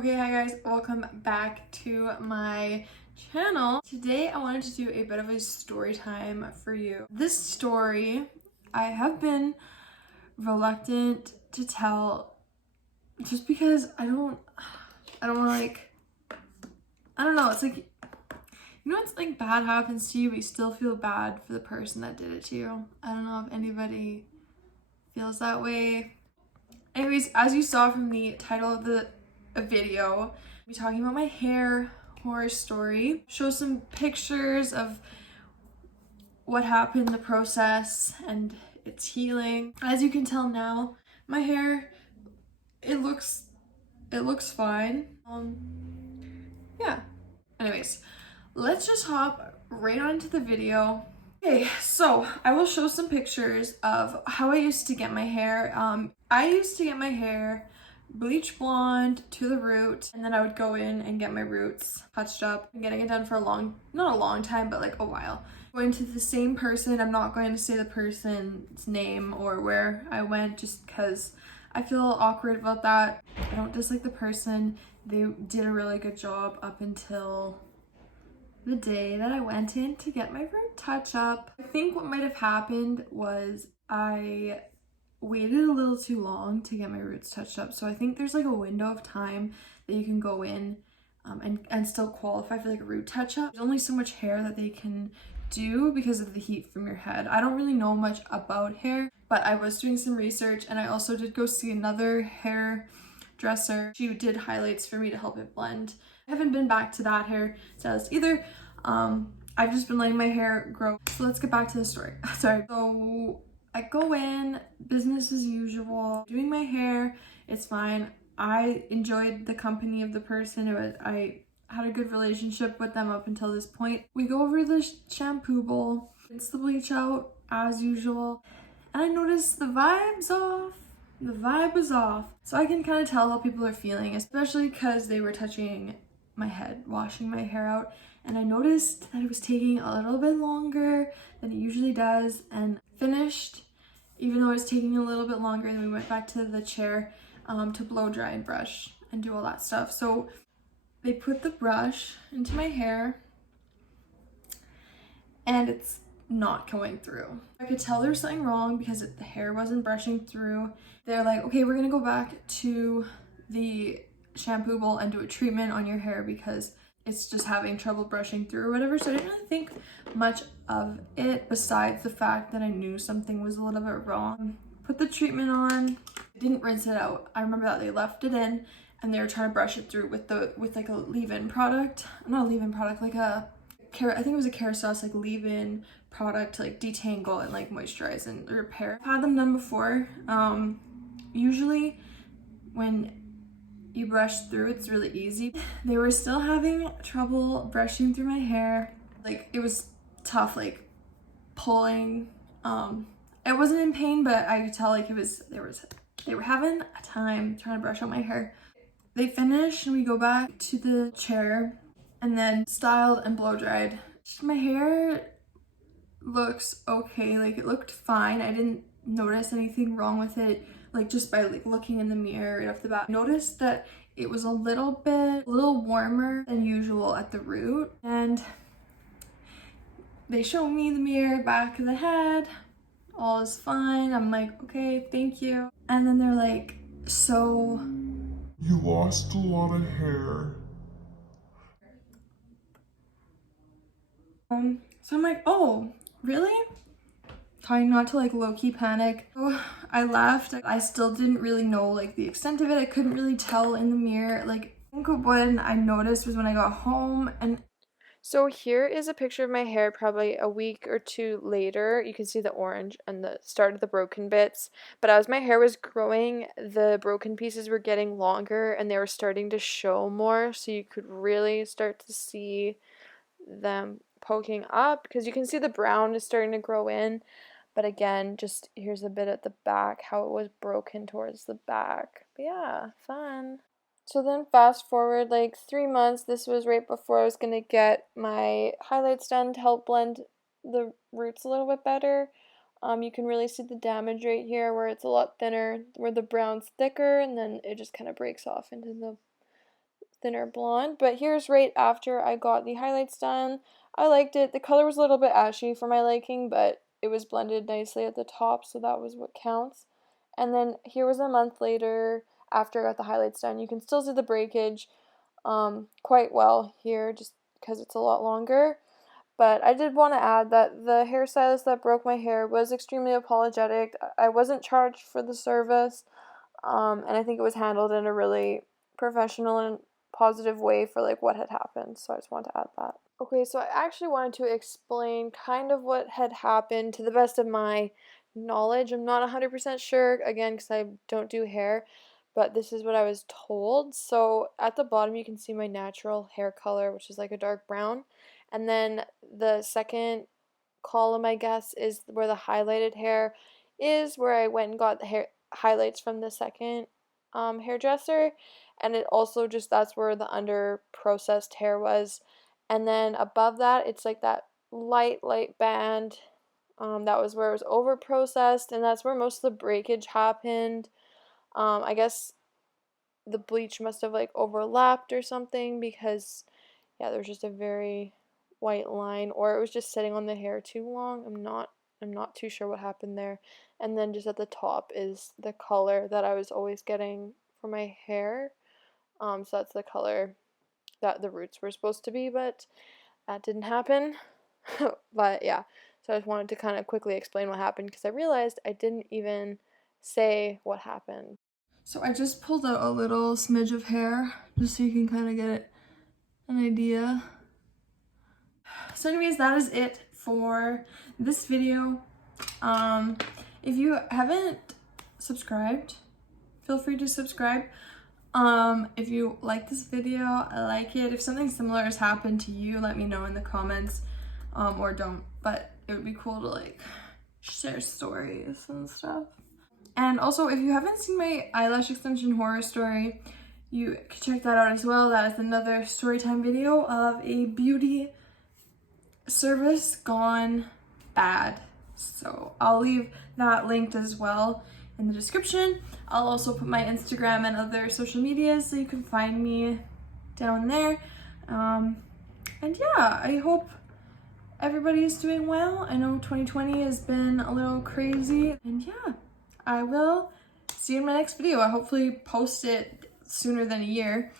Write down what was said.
Okay, hi guys, welcome back to my channel. Today I wanted to do a bit of a story time for you. This story I have been reluctant to tell just because I don't want to I don't know, it's like, it's like bad happens to you but you still feel bad for the person that did it to you. I don't know if anybody feels that way. Anyways, as you saw from the title of the video, I'll be talking about my hair horror story. Show some pictures of what happened, the process, and its healing. As you can tell now, my hair, it looks fine. Yeah. Anyways, let's just hop right on into the video. Okay, so I will show some pictures of how I used to get my hair. I used to get my hair bleach blonde to the root, and then I would go in and get my roots touched up. I'm getting it done for not a long time, but like a while. Going to the same person. I'm not going to say the person's name or where I went just because I feel awkward about that. I don't dislike the person. They did a really good job up until the day that I went in to get my root touch up. I think what might have happened was I waited a little too long to get my roots touched up. So I think there's like a window of time that you can go in and still qualify for like a root touch up. There's only so much hair that they can do because of the heat from your head. I don't really know much about hair, but I was doing some research and I also did go see another hairdresser. She did highlights for me to help it blend. I haven't been back to that hairstylist either. I've just been letting my hair grow. So let's get back to the story. Sorry. So I go in, business as usual, doing my hair, it's fine. I enjoyed the company of the person. I had a good relationship with them up until this point. We go over the shampoo bowl, rinse the bleach out as usual, and I noticed the vibe's off. The vibe was off. So I can kind of tell how people are feeling, especially because they were touching my head, washing my hair out, and I noticed that it was taking a little bit longer than it usually does, and finished, even though it was taking a little bit longer. And we went back to the chair to blow dry and brush and do all that stuff. So they put the brush into my hair and it's not going through. I could tell there was something wrong because the hair wasn't brushing through. They're like, okay, we're gonna go back to the shampoo bowl and do a treatment on your hair because it's just having trouble brushing through or whatever. So I didn't really think much of it besides the fact that I knew something was a little bit wrong. Put the treatment on, didn't rinse it out. I remember that they left it in and they were trying to brush it through with like a leave-in product. Not a leave-in product, like I think it was a Kerastase like leave-in product to like detangle and like moisturize and repair. I've had them done before. Usually when you brush through, it's really easy. They were still having trouble brushing through my hair. Like it was tough, like pulling. It wasn't in pain, but I could tell like they were having a time trying to brush out my hair. They finished and we go back to the chair and then styled and blow dried. My hair looks okay, like it looked fine. I didn't notice anything wrong with it, like just by like looking in the mirror right off the bat. I noticed that it was a little warmer than usual at the root, and they show me the mirror, back of the head, all is fine. I'm like, okay, thank you. And then they're like, so you lost a lot of hair. So I'm like, oh, really? Trying not to like low-key panic. So I left. I still didn't really know like the extent of it. I couldn't really tell in the mirror. Like I think what I noticed was when I got home. And so here is a picture of my hair probably a week or two later. You can see the orange and the start of the broken bits. But as my hair was growing, the broken pieces were getting longer and they were starting to show more. So you could really start to see them poking up because you can see the brown is starting to grow in. But again, just here's a bit at the back, how it was broken towards the back. But yeah, fun. So then fast forward like 3 months, this was right before I was going to get my highlights done to help blend the roots a little bit better. You can really see the damage right here where it's a lot thinner, where the brown's thicker, and then it just kind of breaks off into thinner blonde, but here's right after I got the highlights done. I liked it. The color was a little bit ashy for my liking, but it was blended nicely at the top, so that was what counts. And then here was a month later after I got the highlights done. You can still see the breakage quite well here just because it's a lot longer. But I did want to add that the hairstylist that broke my hair was extremely apologetic. I wasn't charged for the service, and I think it was handled in a really professional and positive way for like what had happened. So I just wanted to add that. Okay, so I actually wanted to explain kind of what had happened to the best of my knowledge. I'm not 100% sure, again, because I don't do hair, but this is what I was told. So at the bottom, you can see my natural hair color, which is like a dark brown. And then the second column, I guess, is where the highlighted hair is, where I went and got the hair highlights from the second hairdresser. And it also just, that's where the under processed hair was. And then above that, it's like that light band. That was where it was over processed, and that's where most of the breakage happened. I guess the bleach must have like overlapped or something because, yeah, there's just a very white line, or it was just sitting on the hair too long. I'm not too sure what happened there. And then just at the top is the color that I was always getting for my hair. So that's the color that the roots were supposed to be, but that didn't happen. But yeah, so I just wanted to kind of quickly explain what happened because I realized I didn't even say what happened. So I just pulled out a little smidge of hair just so you can kind of get an idea. So anyways, that is it for this video. If you haven't subscribed, feel free to subscribe. If you like this video, I like it. If something similar has happened to you, let me know in the comments, or don't, but it would be cool to like share stories and stuff. And also, if you haven't seen my eyelash extension horror story, you can check that out as well. That is another storytime video of a beauty service gone bad. So I'll leave that linked as well in the description. I'll also put my Instagram and other social medias so you can find me down there. And yeah, I hope everybody is doing well. I know 2020 has been a little crazy. And yeah, I will see you in my next video. I hopefully post it sooner than a year.